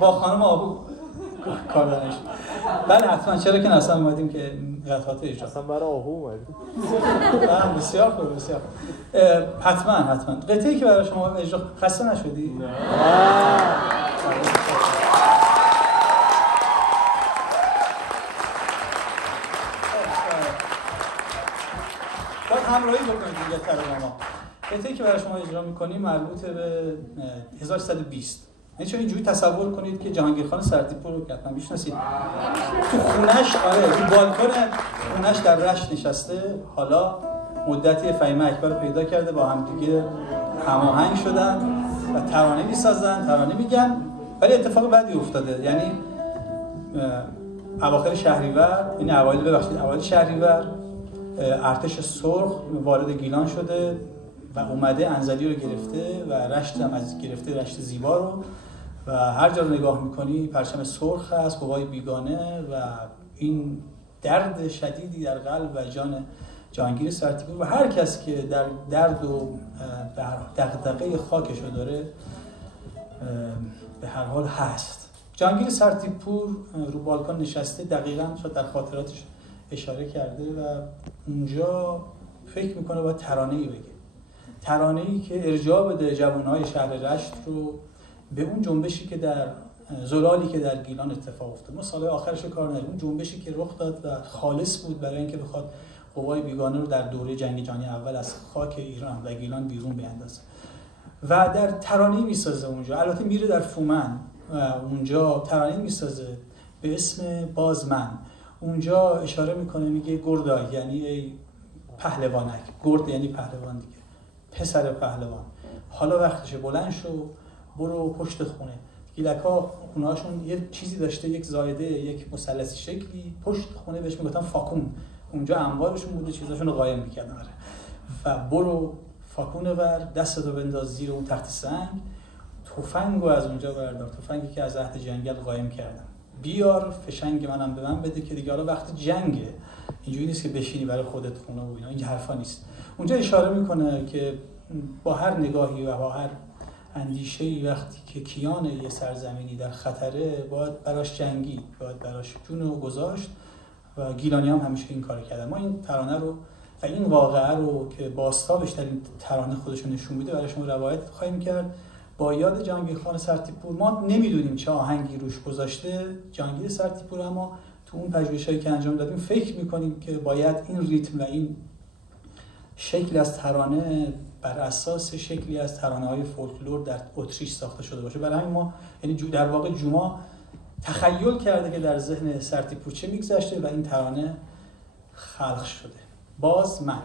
با خانم آهو کار دارش. بله حتما، چرا که اصلا اومدیم که قطعات اجرا اصلا برای آهو اومدیم. بسیار خوب، بسیار خوب. حتما قطعه‌ای که برای شما اجرا خسته نشدی؟ نه. باید همراهی بکنید دیگه ترانه‌ها. قطعه‌ای که برای شما اجرا می‌کنیم مربوط به 1120. یعنی چون اینجوری تصور کنید که جهانگیر خان سرتیپور رو حتما می‌شناسید. تو خونش، تو بالکن خونش در رشت نشسته، حالا مدتی فهیمه اکبر رو پیدا کرده، با هم دیگه هماهنگ شدن و ترانه می‌سازن، ترانه میگن، ولی اتفاق بدی افتاده. یعنی اواخر شهریور، این اوایل شهریور، ارتش سرخ وارد گیلان شده و اومده انزلی رو گرفته و رشت هم از گرفته، رشت زیبا رو، و هر جا رو نگاه میکنی پرچم سرخ هست، قوای بیگانه، و این درد شدیدی در قلب و جان جهانگیر سرتیپور و هر کس که در درد و دغدغه خاکش رو داره به هر حال هست. جهانگیر سرتیپور رو بالکن نشسته، دقیقاً شاید در خاطراتش اشاره کرده و اونجا فکر میکنه باید ترانه‌ای بگه، ترانه‌ای که ارجاع بده جوانهای شهر رشت رو به اون جنبشی که در زلالی که در گیلان اتفاق افتاد. ما سال آخرش کار نداریم، اون جنبشی که رخ داد و خالص بود برای اینکه بخواد قوای بیگانه رو در دوره جنگ جهانی اول از خاک ایران و گیلان بیرون بیاندازه و در ترانه‌ای میسازه اونجا. البته میره در فومن و اونجا ترانه‌ای میسازه به اسم باز من. اونجا اشاره میکنه، میگه گردای، یعنی ای پهلوانک، گرد یعنی پهلوان دیگه، پسر پهلوان، حالا وقتشه، بلند شو برو پشت خونه. گیلک‌ها خونه‌هاشون یه چیزی داشته، یک زایده، یک مثلثی شکلی پشت خونه، بهش میگفتن فاکون. اونجا اموالشون بوده، چیزاشون رو قایم میکردن. و برو فاکونه ور، دستتو بنداز زیر اون تخت سنگ، تفنگو از اونجا بردار، تفنگی که از عهد جنگل قایم کردم، بیار فشنگ منم به من بده که دیگه حالا وقت جنگه، اینجوری نیست که بشینی برای خودت خونه و اینا، این حرفا نیست. اونجا اشاره میکنه که با هر نگاهی و با هر اندیشه‌ای وقتی که کیان یه سرزمینی در خطره، باید براش جنگی، باید براش جونو گذاشت و گیلانی هم همیشه این کارو کردن. ما این ترانه رو و این واقعه رو که بازتابش در این ترانه خودشون نشون میده برای شما روایت خواهیم کرد با یاد جهانگیر خان سرتیپور. ما نمیدونیم چه آهنگی روش گذاشته جهانگیر سرتیپور، اما تو اون پژوهش‌هایی که انجام دادیم فکر می‌کنیم که باید این ریتم و این شکل از ترانه بر اساس شکلی از ترانه‌های فولکلور در اتریش ساخته شده باشه. برای همین ما، یعنی در واقع جوما تخیل کرده که در ذهن سرتیپور چه می‌گذشته و این ترانه خلق شده. باز من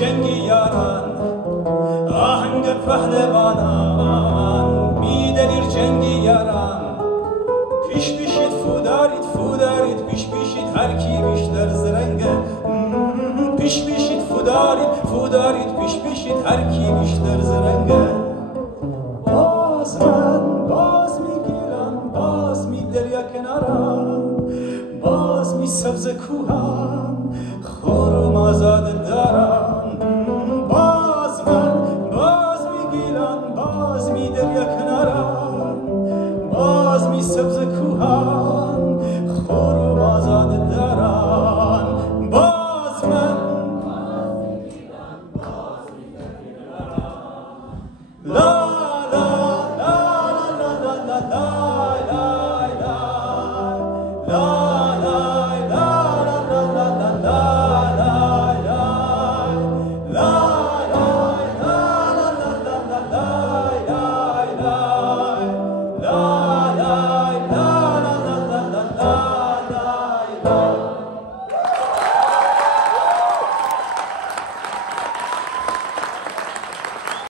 جنگ یاران آهنگ پهلوانان میدلیر جنگ یاران پیش پیشید فودارید پیش پیشید هر کی بیشتر زرنگه پیش پیشید فودارید پیش پیشید هر کی بیشتر زرنگه باز می گیلان باز می دریا کناران باز می سبز کوهان خور